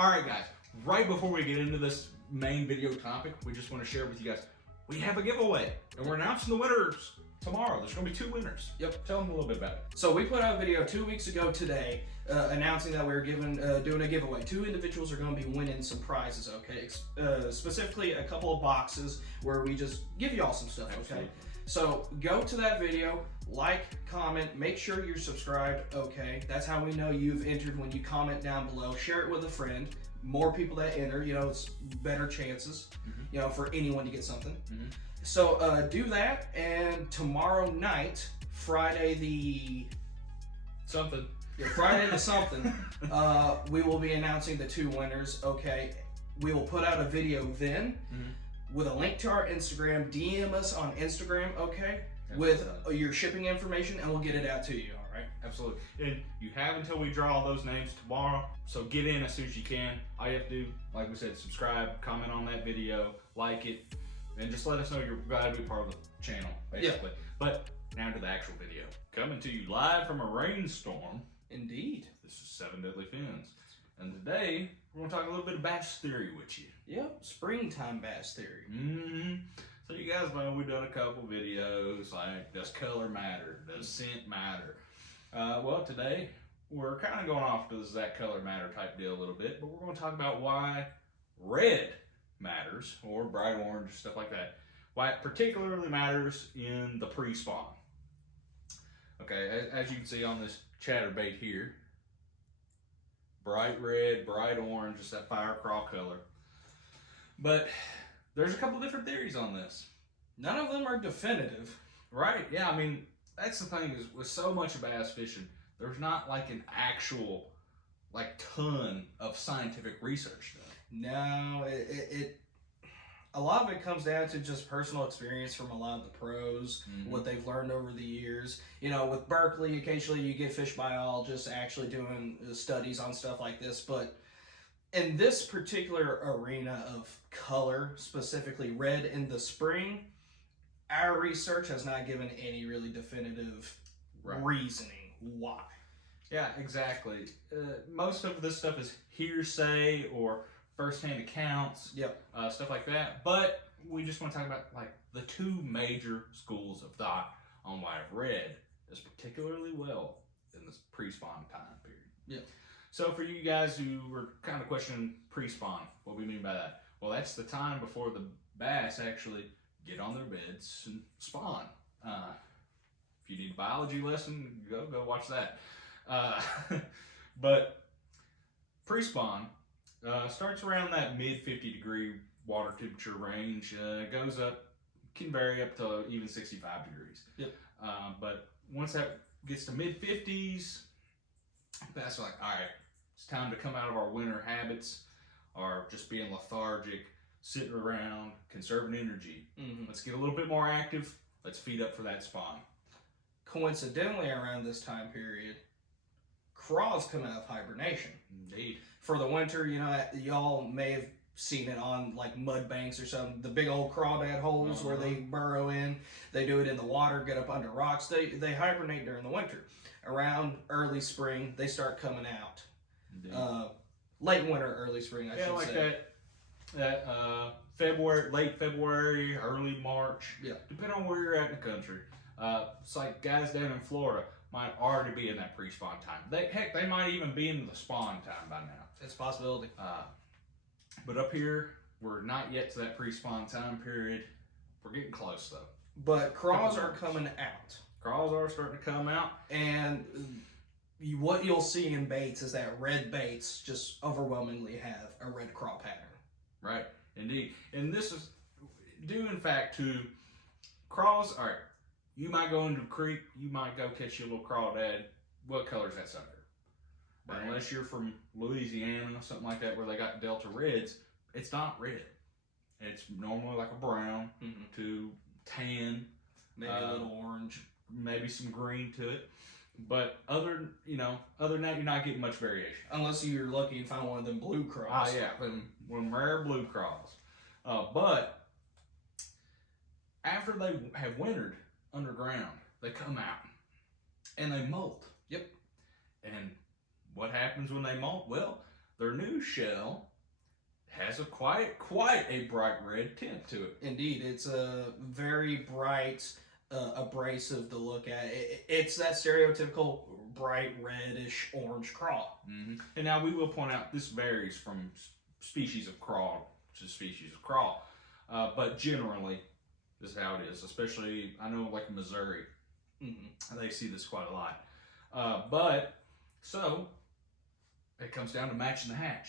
All right, guys, right before we get into this main video topic, we just want to share with you guys, we have a giveaway, and we're announcing the winners tomorrow. There's going to be 2 winners. Yep. Tell them a little bit about it. So we put out a video 2 weeks ago today announcing that we were doing a giveaway. 2 individuals are going to be winning some prizes, okay? Specifically, a couple of boxes where we just give you all some stuff, okay? Absolutely. So go to that video, like, comment, make sure you're subscribed, okay? That's how we know you've entered when you comment down below. Share it with a friend. More people that enter, you know, it's better chances, you know, for anyone to get something. So do that, and tomorrow night, Friday the something, we will be announcing the 2 winners. Okay, we will put out a video then with a link to our Instagram. DM us on Instagram, okay, with your shipping information, and we'll get it out to you. All right. Absolutely. And you have until we draw those names tomorrow, so get in as soon as you can. All you have to do, like we said, subscribe, comment on that video, like it, and just let us know you're glad to be part of the channel, basically. Yeah. But now to the actual video. Coming to you live from a rainstorm. Indeed. This is 7 Deadly Fins. And today, we're going to talk a little bit of bass theory with you. Yep, springtime bass theory. So you guys know we've done a couple videos like, does color matter? Does scent matter? Well, today, we're kind of going off to that color matter type deal a little bit, but we're going to talk about why red matters, or bright orange, stuff like that. Why it particularly matters in the pre-spawn. Okay, as you can see on this chatterbait here, bright red, bright orange, just that fire craw color. But there's a couple different theories on this. None of them are definitive. Right, yeah, I mean, that's the thing is with so much of bass fishing, there's not like an actual ton of scientific research done. No, a lot of it comes down to just personal experience from a lot of the pros, what they've learned over the years. You know, with Berkeley, occasionally you get fish biologists actually doing studies on stuff like this, but in this particular arena of color, specifically red in the spring, our research has not given any really definitive reasoning why. Yeah, exactly. Most of this stuff is hearsay or first-hand accounts, stuff like that. But we just want to talk about like the 2 major schools of thought on why red does particularly well in this pre-spawn time period. Yeah. So for you guys who were kind of questioning pre-spawn, what we mean by that? Well, that's the time before the bass actually get on their beds and spawn. If you need a biology lesson, go watch that. But pre-spawn starts around that mid 50 degree water temperature range, goes up, can vary up to even 65 degrees. Yep. But once that gets to mid 50s, bass are like, all right, it's time to come out of our winter habits, or just being lethargic, sitting around, conserving energy. Let's get a little bit more active. Let's feed up for that spawn. Coincidentally, around this time period, craws come out of hibernation. Indeed. For the winter, you know, y'all may have seen it on like mud banks or something. The big old crawdad holes where they burrow in. They do it in the water, get up under rocks. They hibernate during the winter. Around early spring, they start coming out. Late winter, early spring, I should like say. that February, late February, early March. Yeah. Depending on where you're at in the country. It's like guys down in Florida might already be in that pre-spawn time. They might even be in the spawn time by now. It's a possibility. But up here, we're not yet to that pre-spawn time period. We're getting close though. But craws are coming out. Craws are starting to come out. And what you'll see in baits is that red baits just overwhelmingly have a red craw pattern. Right, indeed. And this is due in fact to craws. All right, you might go into a creek, you might go catch your little crawdad. What color is that sucker? Right. Unless you're from Louisiana or something like that where they got Delta Reds, it's not red. It's normally like a brown to tan. Maybe a little orange. Maybe some green to it. But other than that, you're not getting much variation. Unless you're lucky and find one of them blue craws. Ah, yeah, them rare blue craws. But after they have wintered underground, they come out and they molt. Yep. And what happens when they molt? Well, their new shell has quite a bright red tint to it. Indeed, it's a very bright, abrasive to look at. It's that stereotypical bright reddish orange craw. And now we will point out this varies from species of craw to species of craw, but generally this is how it is. Especially, I know, like Missouri, they see this quite a lot. But so it comes down to matching the hatch.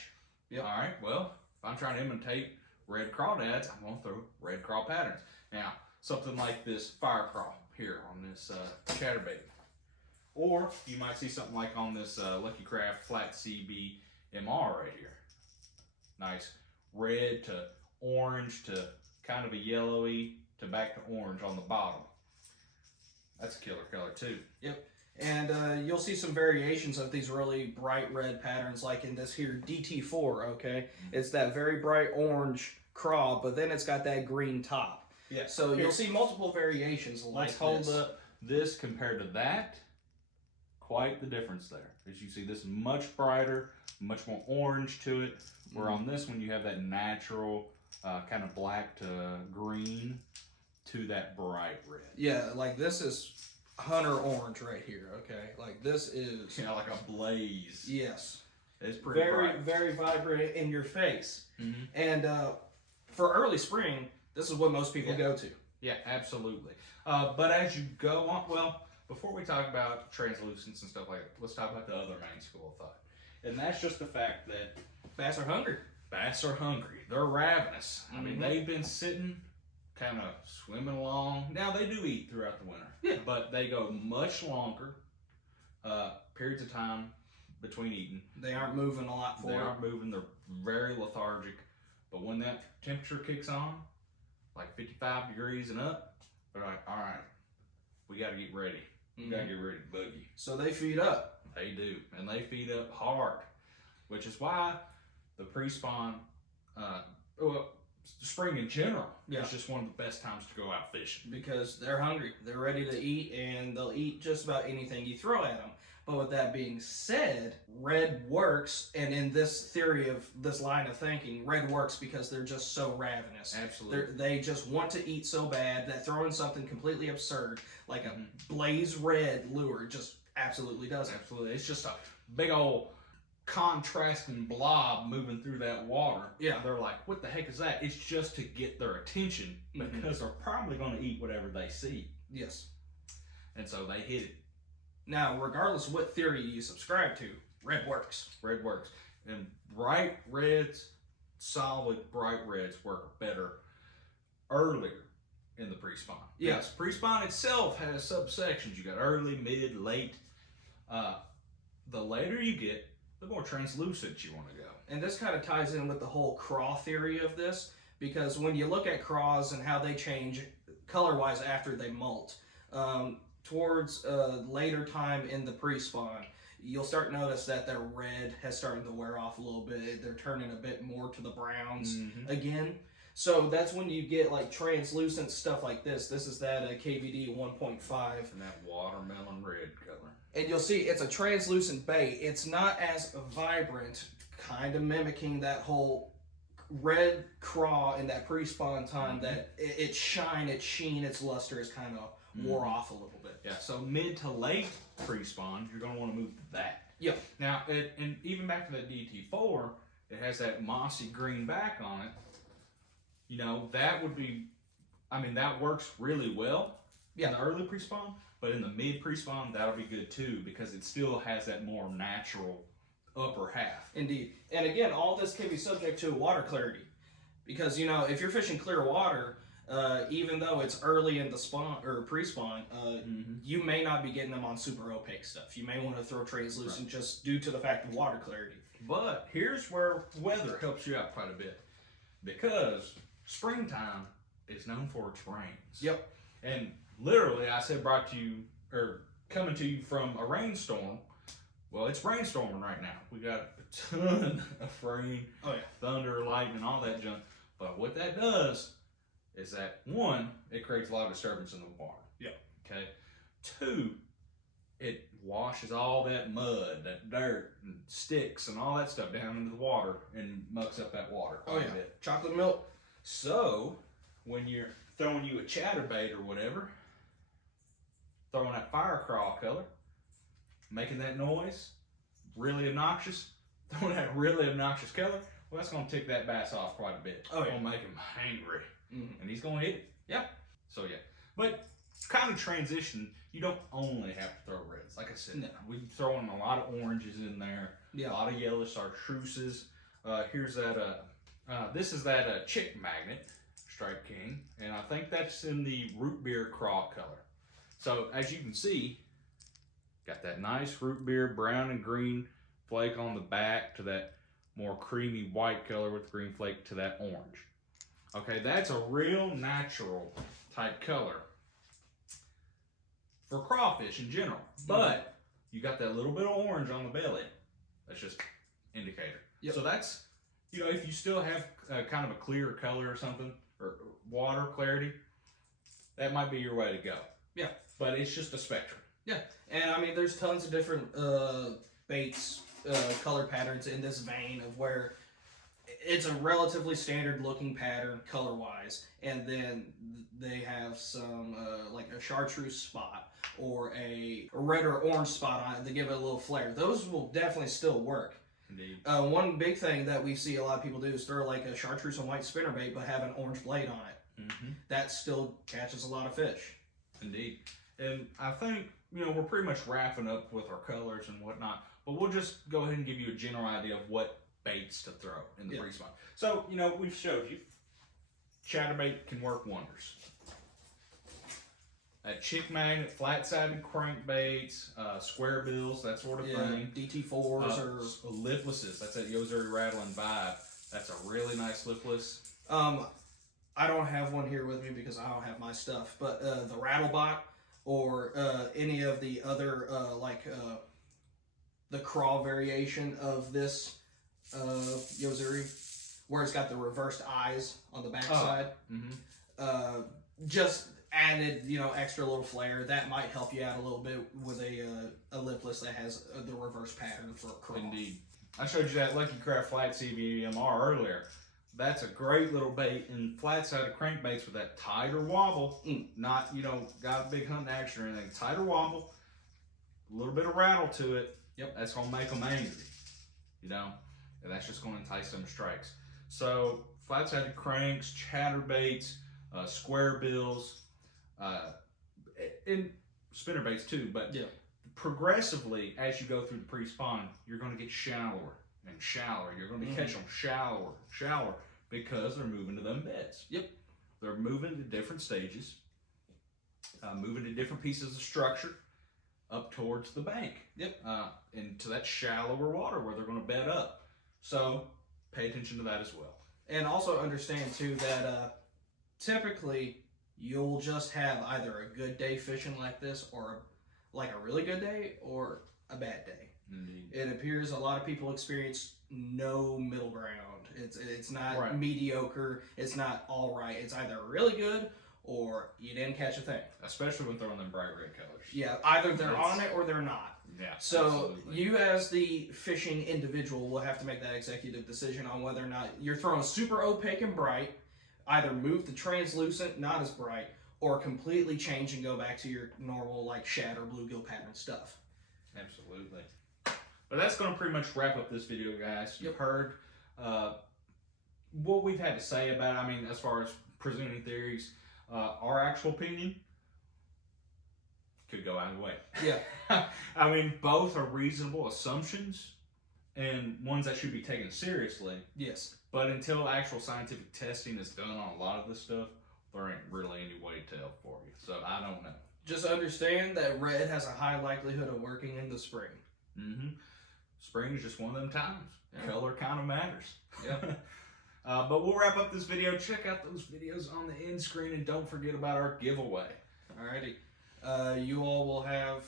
Yep. All right. Well, if I'm trying to imitate red crawdads, I'm going to throw red craw patterns. Now, something like this fire craw here on this chatterbait. Or you might see something like on this Lucky Craft Flat CB MR right here. Nice red to orange to kind of a yellowy to back to orange on the bottom. That's a killer color too. Yep. And you'll see some variations of these really bright red patterns, like in this here DT4, okay? It's that very bright orange craw, but then it's got that green top. Yeah. So you'll see multiple variations like Let's hold up this compared to that. Quite the difference there. As you see, this is much brighter, much more orange to it. Where on this one, you have that natural kind of black to green to that bright red. Yeah, like this is hunter orange right here, okay? Like this is... You know, like a blaze. Yes. It's pretty bright. Very vibrant in your face. And for early spring, this is what most people go to. Yeah, absolutely. But as you go on, well, before we talk about translucence and stuff like that, let's talk about the other main school of thought. And that's just the fact that bass are hungry. Bass are hungry. They're ravenous. I mean, they've been sitting, kind of swimming along. Now, they do eat throughout the winter. Yeah. But they go much longer periods of time between eating. They aren't moving a lot They aren't moving. They're very lethargic. But when that temperature kicks on, like 55 degrees and up, they're like, all right, we got to get ready. We got to get ready to boogie. So they feed up. They do. And they feed up hard, which is why the pre-spawn, spring in general, is just one of the best times to go out fishing. Because they're hungry. They're ready to eat, and they'll eat just about anything you throw at them. But with that being said, red works, and in this theory of this line of thinking, red works because they're just so ravenous. Absolutely. They just want to eat so bad that throwing something completely absurd, like a blaze red lure, just absolutely does it. Absolutely. It's just a big old contrasting blob moving through that water. Yeah. They're like, what the heck is that? It's just to get their attention because they're probably going to eat whatever they see. Yes. And so they hit it. Now, regardless of what theory you subscribe to, red works. Red works. And bright reds, solid bright reds work better earlier in the pre-spawn. Yes, pre-spawn itself has subsections. You got early, mid, late. The later you get, the more translucent you want to go. And this kind of ties in with the whole craw theory of this, because when you look at craws and how they change color-wise after they molt, towards later time in the pre-spawn, you'll start to notice that their red has started to wear off a little bit. They're turning a bit more to the browns again. So that's when you get like translucent stuff like this. This is that KVD 1.5. And that watermelon red color. And you'll see it's a translucent bait. It's not as vibrant, kind of mimicking that whole red craw in that pre-spawn time, that its shine, its sheen, its luster is kind of wore off a little bit. Yeah, so mid to late pre-spawn, you're going to want to move to that. Yep. Now, and even back to that DT4, it has that mossy green back on it. You know, that would be, I mean, that works really well in the early pre-spawn, but in the mid pre-spawn, that'll be good too, because it still has that more natural upper half. Indeed. And again, all this can be subject to water clarity, because, you know, if you're fishing clear water, even though it's early in the spawn or pre-spawn, you may not be getting them on super opaque stuff. You may want to throw translucent just due to the fact of water clarity. But here's where weather helps you out quite a bit, because springtime is known for its rains. Yep. And literally, I said brought to you, or coming to you from a rainstorm. Well, it's rainstorming right now. We got a ton of rain, thunder, lightning, all that junk. But what that does is that, one, it creates a lot of disturbance in the water. Yep. Okay. Two, it washes all that mud, that dirt, and sticks, and all that stuff down into the water and mucks up that water quite a bit. Chocolate milk. So, when you're throwing you a chatterbait or whatever, throwing that fire craw color, making that noise, really obnoxious, throwing that really obnoxious color, well, that's going to tick that bass off quite a bit. Oh, yeah. It's going to make him angry. Mm-hmm. And he's going to hit it. Yeah. So, yeah. But kind of transition, you don't only have to throw reds. Like I said, we throw in a lot of oranges in there, a lot of yellow chartreuses. Here's that, this is that chick magnet, Stripe King, and I think that's in the root beer craw color. So, as you can see, got that nice root beer brown and green flake on the back to that more creamy white color with green flake to that orange. Okay, that's a real natural type color for crawfish in general. But you got that little bit of orange on the belly. That's just indicator. Yep. So that's, you know, if you still have kind of a clear color or something, or water clarity, that might be your way to go. Yeah. But it's just a spectrum. Yeah. And I mean, there's tons of different baits, color patterns in this vein of where it's a relatively standard looking pattern color wise, and then they have some like a chartreuse spot or a red or orange spot on it to give it a little flair. Those will definitely still work. Indeed. One big thing that we see a lot of people do is throw like a chartreuse and white spinnerbait but have an orange blade on it. Mm-hmm. That still catches a lot of fish. Indeed. And I think, you know, we're pretty much wrapping up with our colors and whatnot, but we'll just go ahead and give you a general idea of what baits to throw in the Prespawn. So, you know, we've showed you chatterbait can work wonders. Chick magnet, flat-sided crankbaits, square bills, that sort of thing. DT4s or liplesses. That's that Yozuri rattling vibe. That's a really nice lipless. I don't have one here with me because I don't have my stuff, but the Rattlebot or any of the other the craw variation of this Yozuri, where it's got the reversed eyes on the backside. Just added, you know, extra little flair. That might help you out a little bit with a lipless that has the reverse pattern for a craw. Indeed. I showed you that Lucky Craft Flat CVMR earlier. That's a great little bait in flat-sided crankbaits with that tighter wobble. Not, you know, got a big hunting action or anything. Tighter wobble, a little bit of rattle to it. Yep. That's going to make them angry, you know, and that's just going to entice them strikes. So flat-sided cranks, chatterbaits, square bills, and spinnerbaits too. But progressively, as you go through the pre-spawn, you're going to get shallower and shallower. You're going to catch them shallower, shallower, because they're moving to them beds. Yep. They're moving to different stages, moving to different pieces of structure up towards the bank. Yep. Into that shallower water where they're going to bed up. So pay attention to that as well. And also understand too that typically you'll just have either a good day fishing like this, or like a really good day, or a bad day. Indeed. It appears a lot of people experience no middle ground. It's not mediocre. It's not all right. It's either really good or you didn't catch a thing. Especially when throwing them bright red colors. Yeah, either they're on it or they're not. Yeah. So absolutely. You as the fishing individual will have to make that executive decision on whether or not you're throwing super opaque and bright, either move to translucent, not as bright, or completely change and go back to your normal like shad or bluegill pattern stuff. Absolutely. But that's going to pretty much wrap up this video, guys. You've heard what we've had to say about it. I mean, as far as presenting theories, our actual opinion could go either way. Yeah. I mean, both are reasonable assumptions and ones that should be taken seriously. Yes. But until actual scientific testing is done on a lot of this stuff, there ain't really any way to tell for you. So I don't know. Just understand that red has a high likelihood of working in the spring. Mm-hmm. Spring is just one of them times. Yeah. Color kind of matters. Yeah. But we'll wrap up this video. Check out those videos on the end screen, and don't forget about our giveaway. Alrighty. You all will have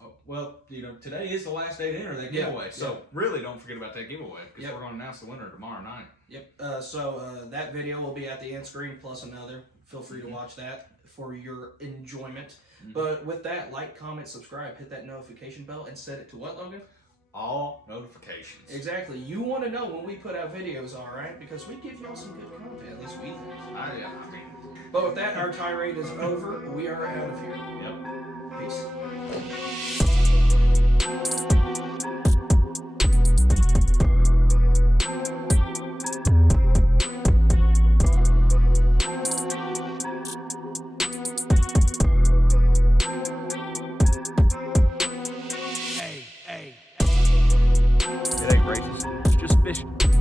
Oh, well, you know, today is the last day to enter that giveaway, so really don't forget about that giveaway because we're going to announce the winner tomorrow night. Yep. So that video will be at the end screen plus another. Feel free to watch that for your enjoyment. But with that, like, comment, subscribe, hit that notification bell, and set it to what, Logan? All notifications. Exactly. You want to know when we put out videos, all right? Because we give y'all some good content, at least we think. I mean. But with that, our tirade is over. We are out of here.